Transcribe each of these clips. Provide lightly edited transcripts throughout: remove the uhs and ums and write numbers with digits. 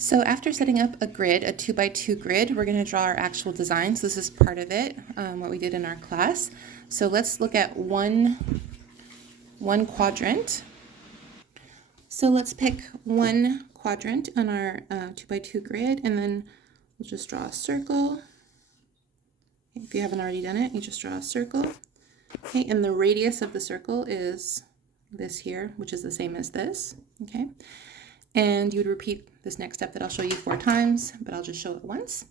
So after setting up a grid, a 2x2 grid, we're going to draw our actual design. So this is part of it, what we did in our class. So let's look at one quadrant. So let's pick one quadrant on our 2x2 grid, and then we'll just draw a circle. If you haven't already done it, you just draw a circle. Okay, and the radius of the circle is this here, which is the same as this. Okay, and you would repeat this next step that I'll show you 4 times, but I'll just show it once.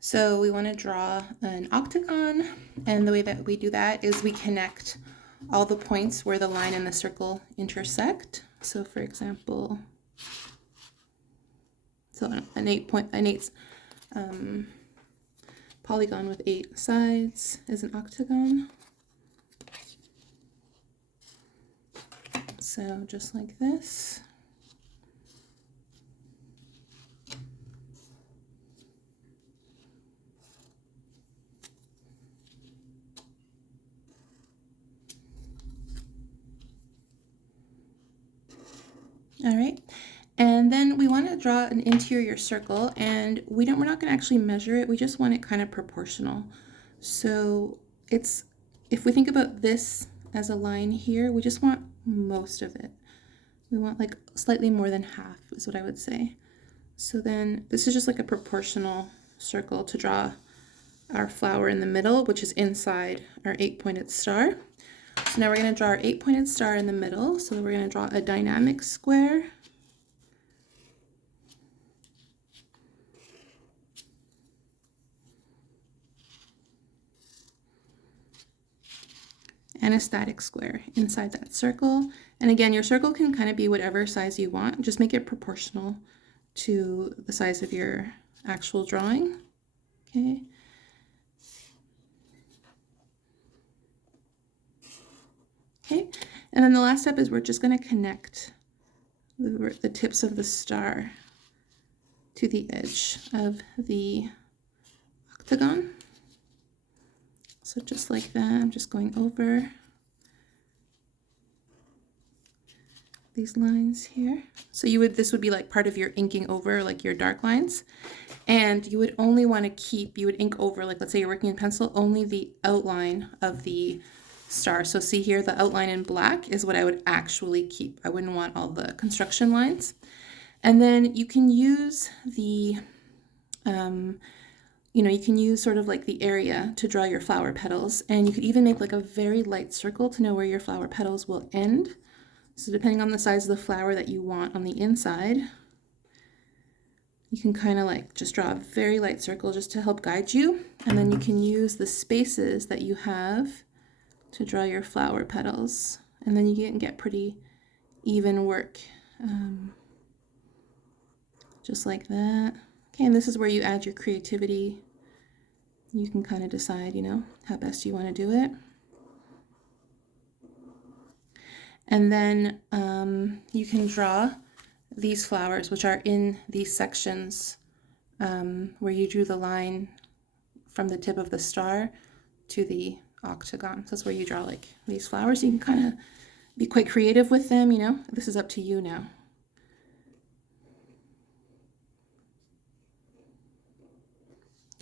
So we want to draw an octagon, and the way that we do that is we connect all the points where the line and the circle intersect. So for example, an polygon with 8 sides is an octagon. So just like this. All right, and then we want to draw an interior circle, and we're not going to actually measure it. We just want it kind of proportional. So if we think about this as a line here, we just want most of it. We want like slightly more than half is what I would say. So then this is just like a proportional circle to draw our flower in the middle, which is inside our 8-pointed star. So now we're going to draw our 8-pointed star in the middle. So we're going to draw a dynamic square. And a static square inside that circle. And again, your circle can kind of be whatever size you want. Just make it proportional to the size of your actual drawing. Okay. Okay, and then the last step is we're just going to connect the tips of the star to the edge of the octagon. So just like that, I'm just going over these lines here. So this would be like part of your inking over, like your dark lines. And you would only want to keep, you would ink over, like let's say you're working in pencil, only the outline of the star. So see here, the outline in black is what I would actually keep. I wouldn't want all the construction lines. And then you can use the, you can use sort of like the area to draw your flower petals. And you could even make like a very light circle to know where your flower petals will end. So depending on the size of the flower that you want on the inside, you can kind of like just draw a very light circle just to help guide you. And then you can use the spaces that you have to draw your flower petals, and then you can get pretty even work, just like that. Okay, and this is where you add your creativity. You can kind of decide, how best you want to do it. And then you can draw these flowers, which are in these sections where you drew the line from the tip of the star to the octagon. So that's where you draw like these flowers. You can kind of be quite creative with them, This is up to you now.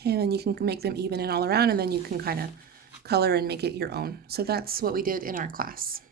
Okay, and then you can make them even and all around, and then you can kind of color and make it your own. So that's what we did in our class.